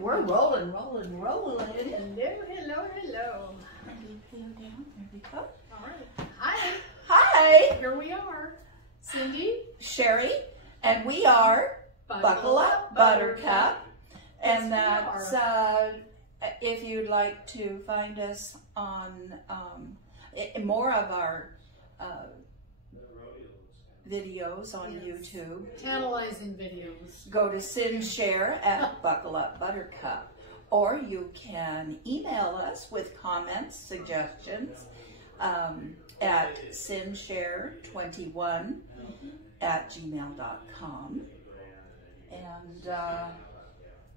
right, we're rolling. Hello. There we go. All right. Hi. Hi, Here we are. Cindy. Sherry, and we are Buckle Up Buttercup. And that's, if you'd like to find us on more of our videos on YouTube. Tantalizing videos. Go to Sher at Buckle Up Buttercup. Or you can email us with comments, suggestions at sinshare21@gmail.com.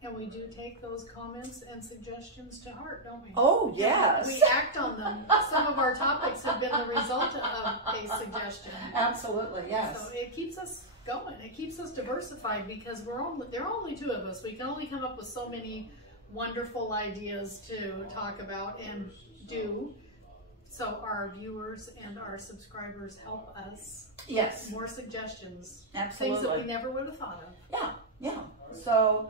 And we do take those comments and suggestions to heart, don't we? Oh, yes. We act on them. Some of our topics have been the result of a suggestion. Absolutely, yes. So it keeps us going. It keeps us diversified because there are only two of us. We can only come up with so many wonderful ideas to talk about and do. So our viewers and our subscribers help us. Yes. More suggestions. Absolutely. Things that we never would have thought of. Yeah, yeah. So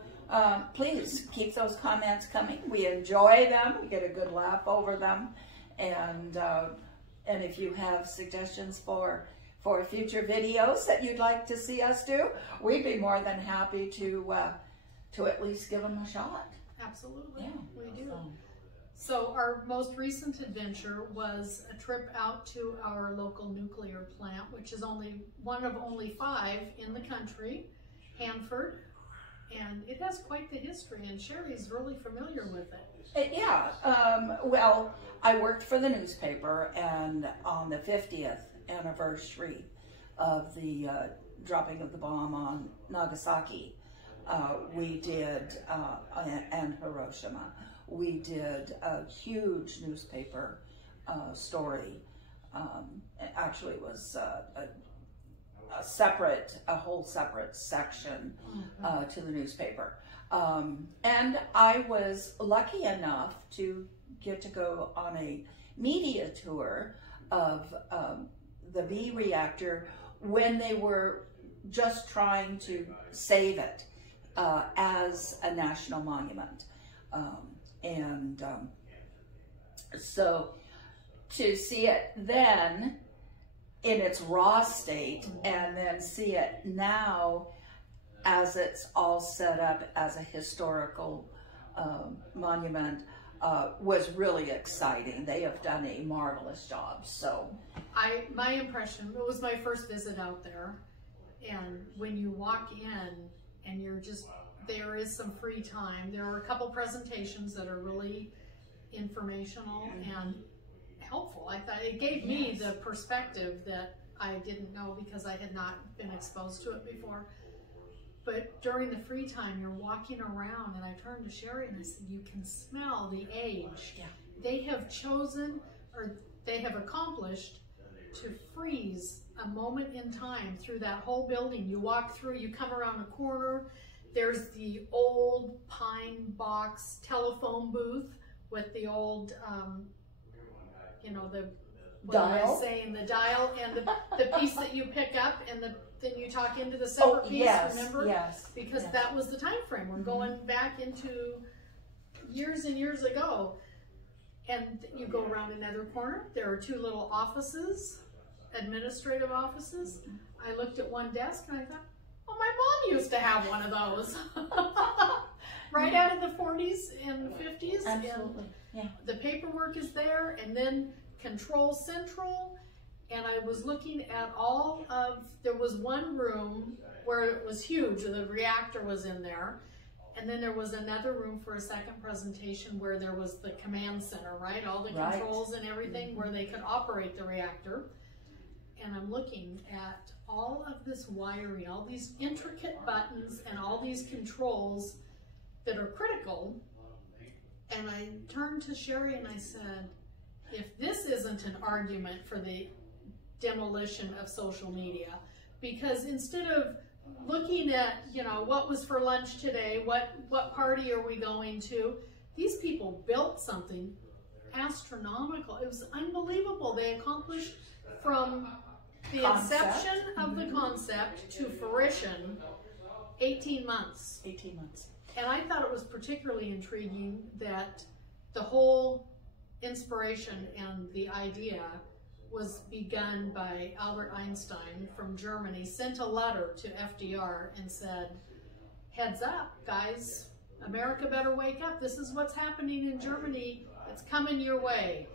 please keep those comments coming. We enjoy them. We get a good laugh over them. And if you have suggestions for future videos that you'd like to see us do, we'd be more than happy to at least give them a shot. Absolutely. Yeah. We do. So our most recent adventure was a trip out to our local nuclear plant, which is one of only 5 in the country, Hanford, and it has quite the history, and Sherry's really familiar with it. Yeah, well, I worked for the newspaper, and on the 50th anniversary of the dropping of the bomb on Nagasaki, we did, and Hiroshima, we did a huge newspaper story. Actually, it was a whole separate section to the newspaper. And I was lucky enough to get to go on a media tour of the V reactor when they were just trying to save it as a national monument. So to see it then in its raw state and then see it now as it's all set up as a historical monument was really exciting. They have done a marvelous job. So my impression, it was my first visit out there, and when you walk in and there is some free time. There are a couple presentations that are really informational and helpful. I thought it gave me the perspective that I didn't know because I had not been exposed to it before. But during the free time, you're walking around, and I turned to Sherry and I said, you can smell the age. Yeah. They have chosen, or they have accomplished, to freeze a moment in time through that whole building. You walk through, you come around a corner, there's the old pine box telephone booth with the old, you know, the dial. The dial and the piece that you pick up, and then you talk into the separate piece. Yes, remember? Yes. Because that was the time frame. We're going back into years and years ago. And you go around another corner. There are 2 little offices, administrative offices. I looked at one desk and I thought, oh, my mom used to have one of those. Right out of the 40s and 50s. Absolutely. And the paperwork is there, and then Control Central. And I was looking at there was one room where it was huge, the reactor was in there. And then there was another room for a second presentation where there was the command center, right? All the controls and everything where they could operate the reactor. And I'm looking at all of this wiring, all these intricate buttons and all these controls that are critical. And I turned to Sherry and I said, if this isn't an argument for the demolition of social media, because instead of looking at, you know, what was for lunch today, what party are we going to, these people built something astronomical. It was unbelievable. They accomplished from the inception of the concept to fruition 18 months. 18 months. And I thought it was particularly intriguing that the whole inspiration and the idea was begun by Albert Einstein from Germany, sent a letter to FDR and said, heads up, guys, America better wake up. This is what's happening in Germany. It's coming your way.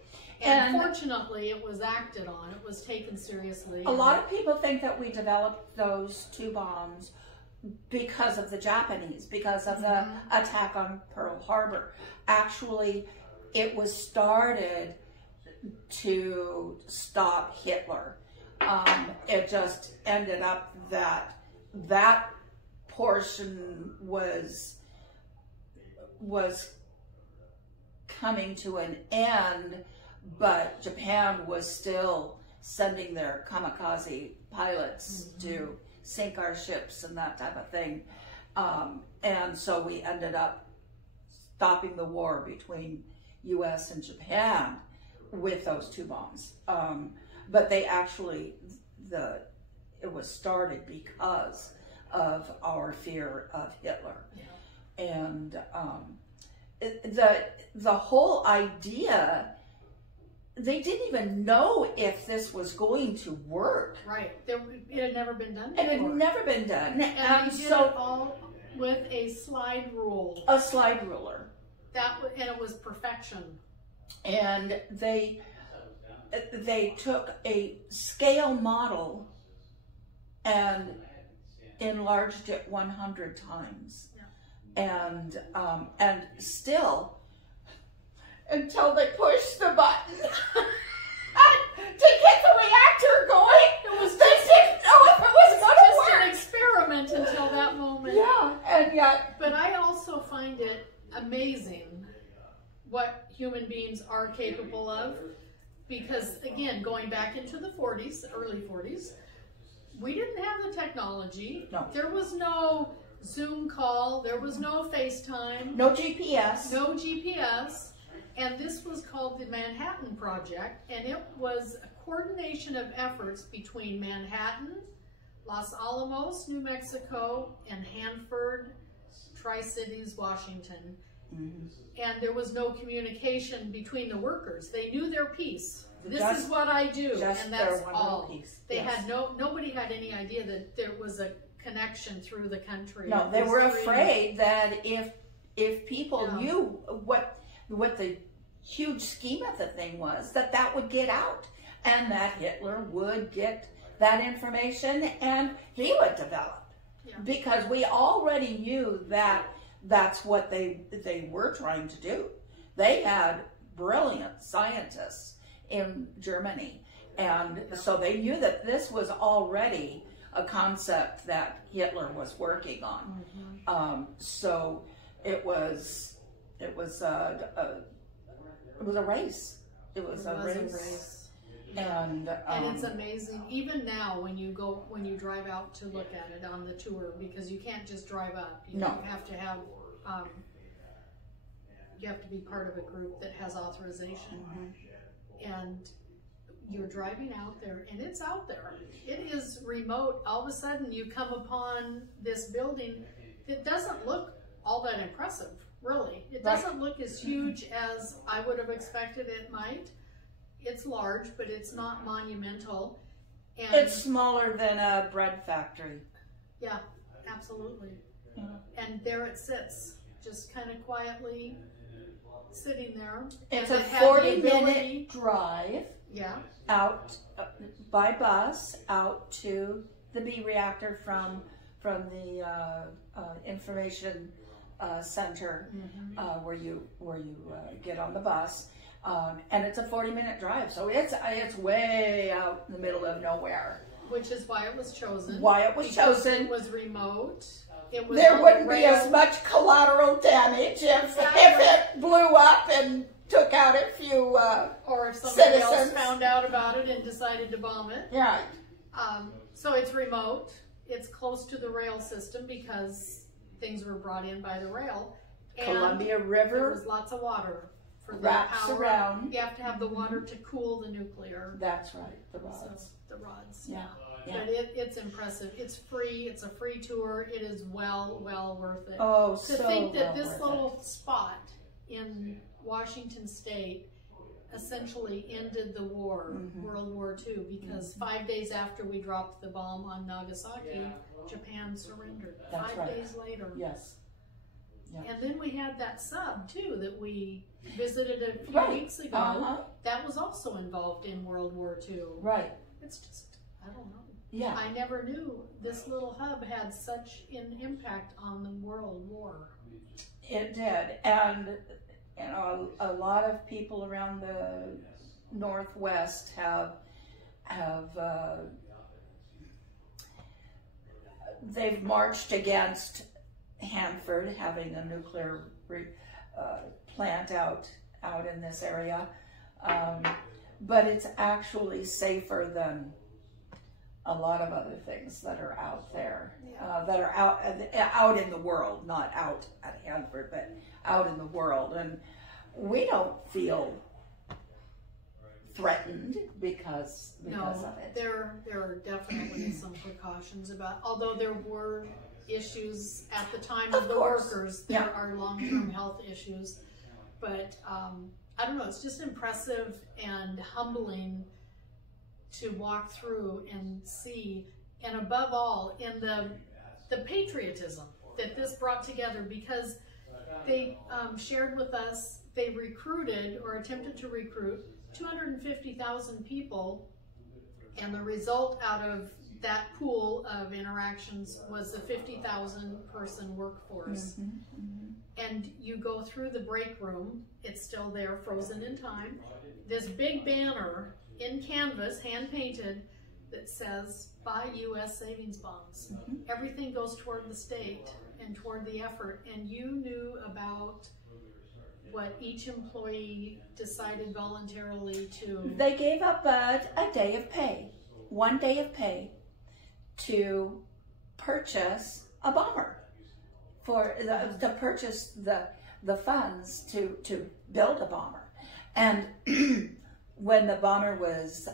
And fortunately, it was acted on. It was taken seriously. A lot of people think that we developed those two bombs because of the Japanese, because of the attack on Pearl Harbor. Actually, it was started to stop Hitler. It just ended up that that portion was coming to an end, but Japan was still sending their kamikaze pilots to sink our ships and that type of thing. And so we ended up stopping the war between US and Japan with those two bombs. But they actually, it was started because of our fear of Hitler. Yeah. And the whole idea, they didn't even know if this was going to work. Right. It had never been done before. It had never been done. And they did it all with a slide rule. A slide ruler. And it was perfection. And they took a scale model and enlarged it 100 times. Yeah. And still, until they pushed the button to get the reactor going, they didn't know if it was going to work. An experiment until that moment. Yeah, and yet. But I also find it amazing what human beings are capable of, because again, going back into the 40s, early 40s, we didn't have the technology. No. There was no Zoom call. There was no FaceTime. No GPS. No GPS. And this was called the Manhattan Project, and it was a coordination of efforts between Manhattan, Los Alamos, New Mexico, and Hanford, Tri-Cities, Washington. And there was no communication between the workers. They knew their piece. This is what I do, and that's all. They had nobody had any idea that there was a connection through the country. No, they were afraid that if people knew what the huge scheme of the thing was, that would get out, and that Hitler would get that information and he would develop. Yeah. Because we already knew that that's what they were trying to do. They had brilliant scientists in Germany, and so they knew that this was already a concept that Hitler was working on. So it was a race. It was a race. And it's amazing, even now when you drive out to look at it on the tour, because you can't just drive up. You have to have you have to be part of a group that has authorization. And you're driving out there, and it's out there. It is remote. All of a sudden, you come upon this building that doesn't look all that impressive, really. It doesn't look as huge as I would have expected it might. It's large, but it's not monumental. And it's smaller than a bread factory. Yeah, absolutely. Yeah. And there it sits, just kind of quietly sitting there. It's a 40-minute drive. Yeah. Out by bus out to the B reactor from the information center where you get on the bus, and it's a 40-minute drive. So it's way out in the middle of nowhere. Which is why it was chosen. It was remote. There wouldn't be as much collateral damage if it blew up and took out a few or if somebody else found out about it and decided to bomb it. Right. So it's remote. It's close to the rail system because things were brought in by the rail. And Columbia River. There was lots of water for the power. Around. You have to have the water to cool the nuclear. That's right. The rods. So, the rods. Yeah. Yeah. But it's impressive. It's free. It's a free tour. It is well worth it. Oh, to think that this little spot in Washington State essentially ended the war, World War II, because 5 days after we dropped the bomb on Nagasaki, Japan surrendered. That's 5 right. days later. Yes. Yeah. And then we had that sub too that we visited a few weeks ago. That was also involved in World War II. Right. It's just, I don't know. Yeah. I never knew this little hub had such an impact on the world war. It did. And, you know, a lot of people around the Northwest they've marched against Hanford having a nuclear plant out in this area, but it's actually safer than a lot of other things that are out there, that are out in the world, not out at Hanford, but out in the world, and we don't feel threatened because of it. There are definitely some precautions about, although there were issues at the time of the workers, there are long-term health issues, but I don't know, it's just impressive and humbling to walk through and see, and above all, in the patriotism that this brought together, because they shared with us, they recruited or attempted to recruit 250,000 people, and the result out of that pool of interactions was a 50,000 person workforce. And you go through the break room, it's still there, frozen in time, this big banner in canvas, hand painted, that says, buy U.S. savings bonds. Everything goes toward the state and toward the effort, and you knew about what each employee decided voluntarily to... They gave up a day of pay, 1 day of pay, to purchase a bomber, to purchase the funds to build a bomber. And when the bomber was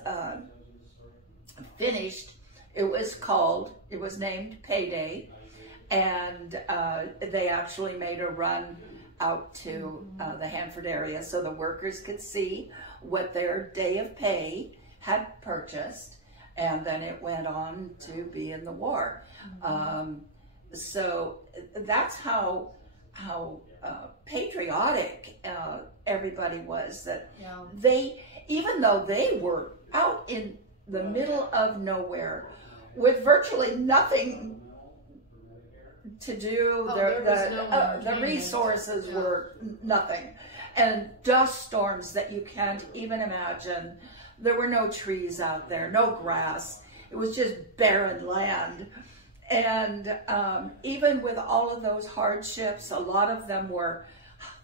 finished, it was named Payday, and they actually made a run out to the Hanford area so the workers could see what their day of pay had purchased, and then it went on to be in the war. So that's how patriotic everybody was, that they, even though they were out in the middle of nowhere with virtually nothing to do, the resources were nothing, and dust storms that you can't even imagine. There were no trees out there, no grass. It was just barren land. And even with all of those hardships, a lot of them were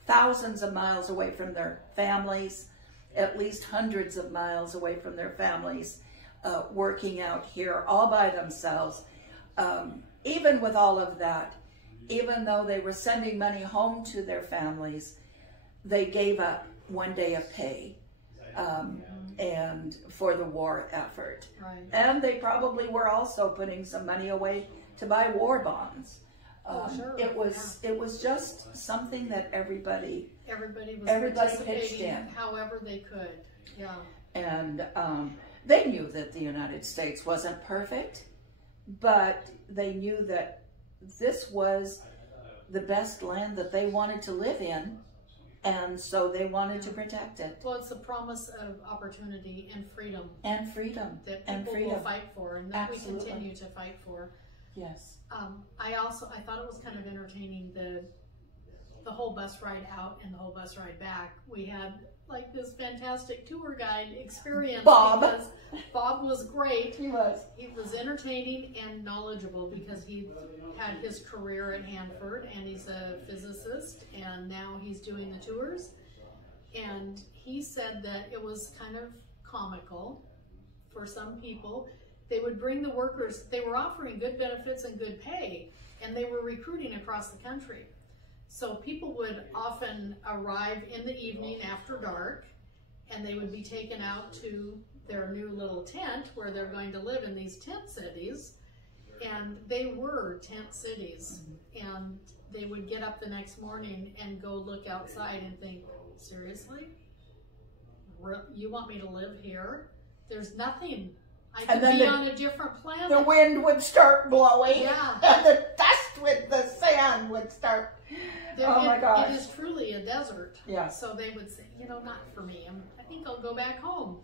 thousands of miles away from their families, at least hundreds of miles away from their families, working out here all by themselves. Even with all of that, even though they were sending money home to their families, they gave up 1 day of pay and for the war effort. And they probably were also putting some money away to buy war bonds. It was just something that everybody pitched in, however they could. And they knew that the United States wasn't perfect, but they knew that this was the best land that they wanted to live in, and so they wanted to protect it. Well, it's the promise of opportunity and freedom. And freedom. That people will fight for, and that we continue to fight for. Yes. I thought it was kind of entertaining, the whole bus ride out and the whole bus ride back. We had like this fantastic tour guide experience. Because Bob was great. He was entertaining and knowledgeable, because he had his career at Hanford, and he's a physicist, and now he's doing the tours. And he said that it was kind of comical for some people. They would bring the workers, they were offering good benefits and good pay, and they were recruiting across the country. So people would often arrive in the evening after dark, and they would be taken out to their new little tent where they're going to live in these tent cities. And they were tent cities. And they would get up the next morning and go look outside and think, seriously? You want me to live here? There's nothing. I could be on a different planet. The wind would start blowing. Yeah. And the dust with the sand would start. Oh my gosh. It is truly a desert. Yeah. So they would say, you know, not for me. I think I'll go back home.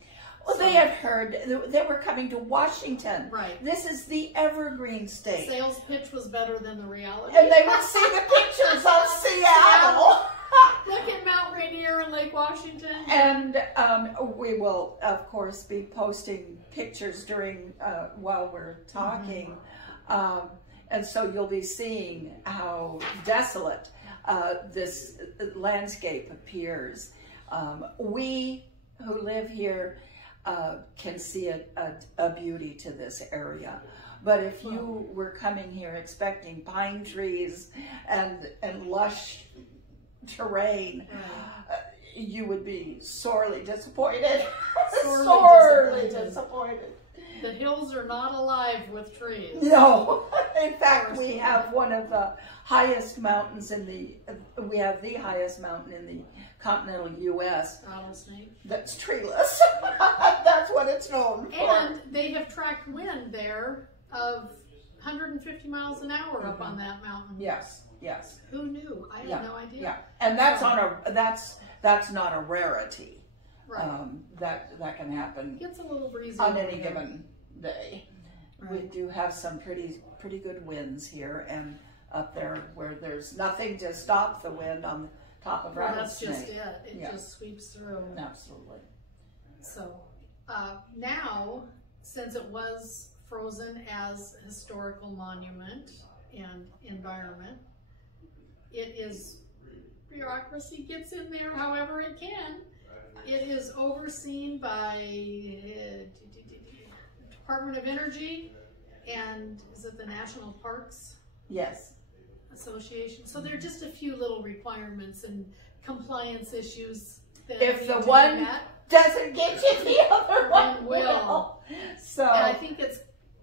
Well, they had heard they were coming to Washington. Right. This is the evergreen state. Sales pitch was better than the reality. And they would see the pictures of Seattle. Look at Mount Rainier and Lake Washington. And we will, of course, be posting pictures during while we're talking. And so you'll be seeing how desolate this landscape appears. We who live here can see a beauty to this area. But if you were coming here expecting pine trees and lush terrain, you would be sorely disappointed. Sorely disappointed. The hills are not alive with trees. No. In fact, we have one of the highest mountains in the, we have the highest mountain in the continental U.S. Rattlesnake. That's treeless. That's what it's known for. And they have tracked wind there of 150 miles an hour up on that mountain. Yes, yes. Who knew? I had no idea. Yeah, and that's on a that's not a rarity. Right. That can happen. It gets a little breezy on any given day. Right. We do have some pretty good winds here, and up there where there's nothing to stop the wind on the top of Rattlesnake. That's just it. It just sweeps through. Absolutely. So now, since it was frozen as a historical monument and environment, it is, bureaucracy gets in there however it can. It is overseen by Department of Energy and is it the National Parks? Yes. Association. So there are just a few little requirements and compliance issues that if the one doesn't get you, the other one will. So and I think it's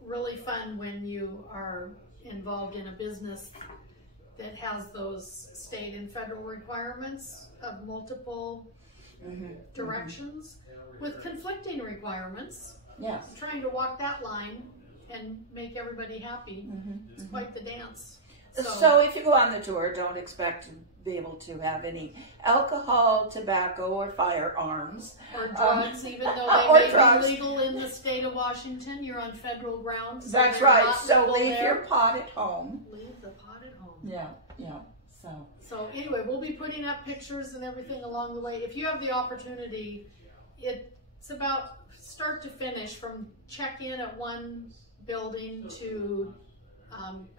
really fun when you are involved in a business that has those state and federal requirements of multiple directions with conflicting requirements. Yes. Trying to walk that line and make everybody happy. It's quite the dance. So if you go on the tour, don't expect to be able to have any alcohol, tobacco, or firearms. Or drugs, even though they may be legal in the state of Washington. You're on federal ground. So that's right. So leave your pot at home. Leave the pot at home. Yeah, yeah. So anyway, we'll be putting up pictures and everything along the way. If you have the opportunity, it's about start to finish, from check-in at one building to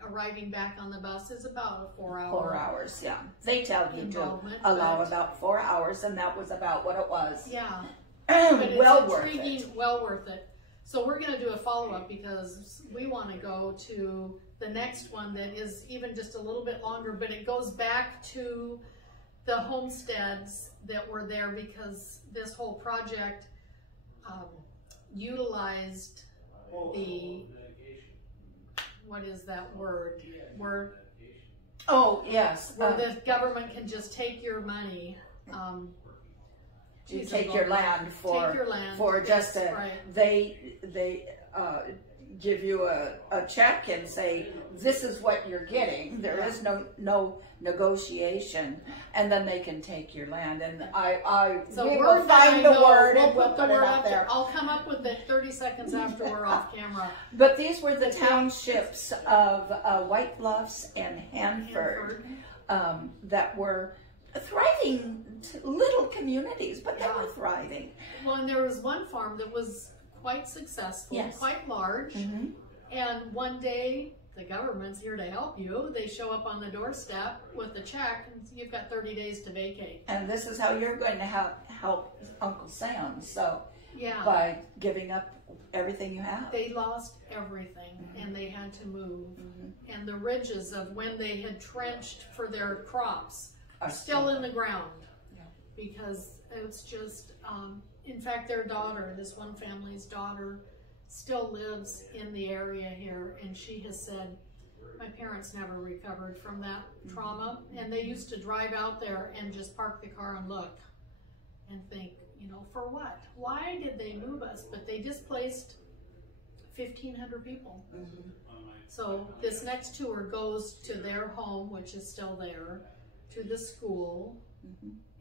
arriving back on the bus is about a 4 hour. 4 hours, yeah. They tell you to allow about 4 hours, and that was about what it was. Yeah. But well worth it. Well worth it. So we're going to do a follow-up because we want to go to the next one that is even just a little bit longer, but it goes back to the homesteads that were there because this whole project utilized the, what is that word? Oh, yes. Where the government can just take your money. You take your land for just a, right. They give you a check and say, this is what you're getting. There is no negotiation, and then they can take your land. And we will find the word and we'll put it up there. I'll come up with it 30 seconds after we're off camera. But these were the townships of White Bluffs and Hanford that were thriving little communities, but they were thriving. Well, and there was one farm that was quite successful, quite large, and one day the government's here to help you. They show up on the doorstep with a check, and you've got 30 days to vacate. And this is how you're going to help Uncle Sam, so by giving up everything you have. They lost everything, and they had to move. And the ridges of when they had trenched for their crops are still in the ground because it's just in fact, their daughter, this one family's daughter, still lives in the area here, and she has said, my parents never recovered from that trauma, and they used to drive out there and just park the car and look and think, you know, for what? Why did they move us? But they displaced 1,500 people. Mm-hmm. So this next tour goes to their home, which is still there, to the school,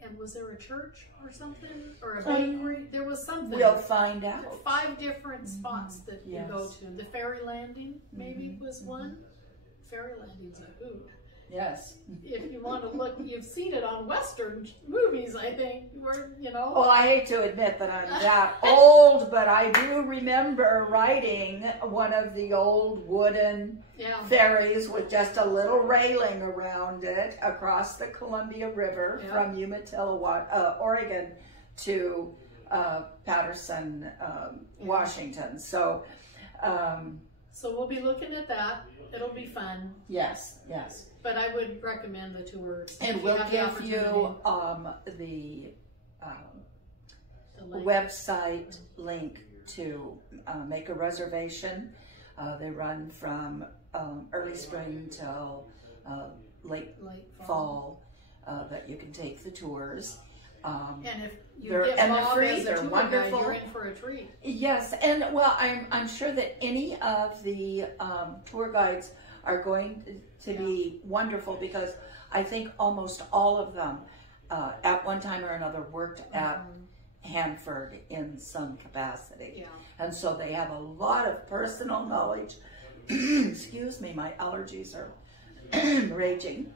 and was there a church or something? Or a bakery? There was something. We'll find out. 5 different spots that Yes. you go to. The ferry landing maybe was one. Ferry landing's a hoot. Yes. If you want to look, you've seen it on Western movies, I think, where, you know. Well, I hate to admit that I'm that old, but I do remember riding one of the old wooden ferries with just a little railing around it across the Columbia River from Umatilla, Oregon to Patterson, Washington. So, so we'll be looking at that. It'll be fun. yes, yes. But I would recommend the tour. And we'll give you the website link to make a reservation. They run from early spring till late fall that you can take the tours. And if you they're get Bob free, as a they're tour wonderful. guide, you're in for a treat. Yes, and well, I'm sure that any of the tour guides are going to be wonderful, because I think almost all of them at one time or another worked at Hanford in some capacity. Yeah. And so they have a lot of personal knowledge. Excuse me, my allergies are raging.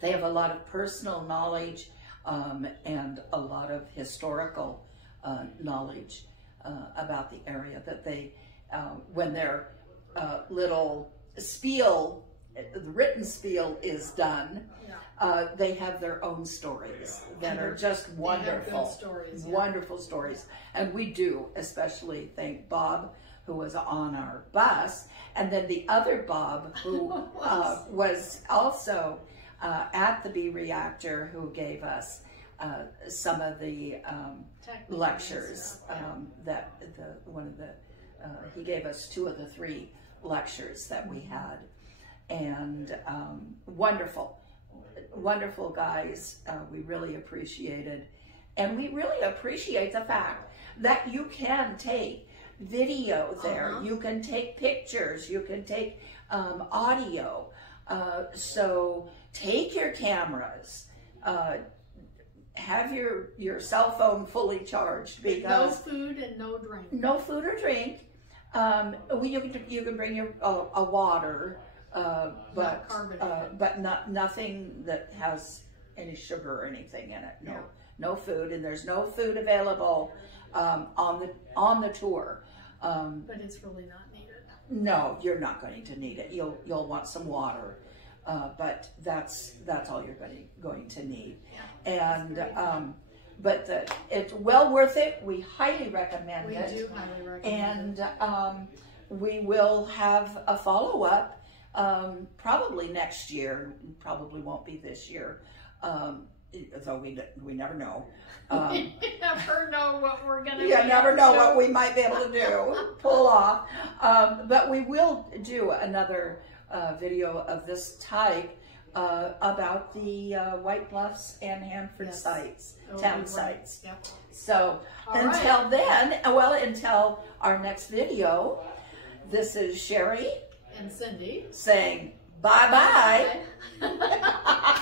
They have a lot of personal knowledge and a lot of historical knowledge about the area, that they, when their little spiel, the written spiel is done, they have their own stories that are just wonderful. Stories, wonderful stories. And we do especially thank Bob, who was on our bus, and then the other Bob, who was also at the Reactor, who gave us some of the lectures that he gave us 2 of the 3 lectures that we had, and wonderful guys. We really appreciated, and we really appreciate the fact that you can take video there, you can take pictures, you can take audio, so take your cameras, have your cell phone fully charged, because no food and no drink. No food or drink. You can bring your a water, but nothing that has any sugar or anything in it. No food, and there's no food available on the tour. But it's really not needed. No, you're not going to need it. You'll want some water, but that's all you're going to need. And but it's well worth it. We highly recommend it. We do highly recommend it. And we will have a follow-up probably next year. Probably won't be this year, though we never know. You never know what we're going to do. You never know what we might be able to do, pull off. But we will do another video of this type about the White Bluffs and Hanford sites, town sites. Yep. So until then, until our next video, this is Sherry and Cindy saying bye-bye. Bye-bye.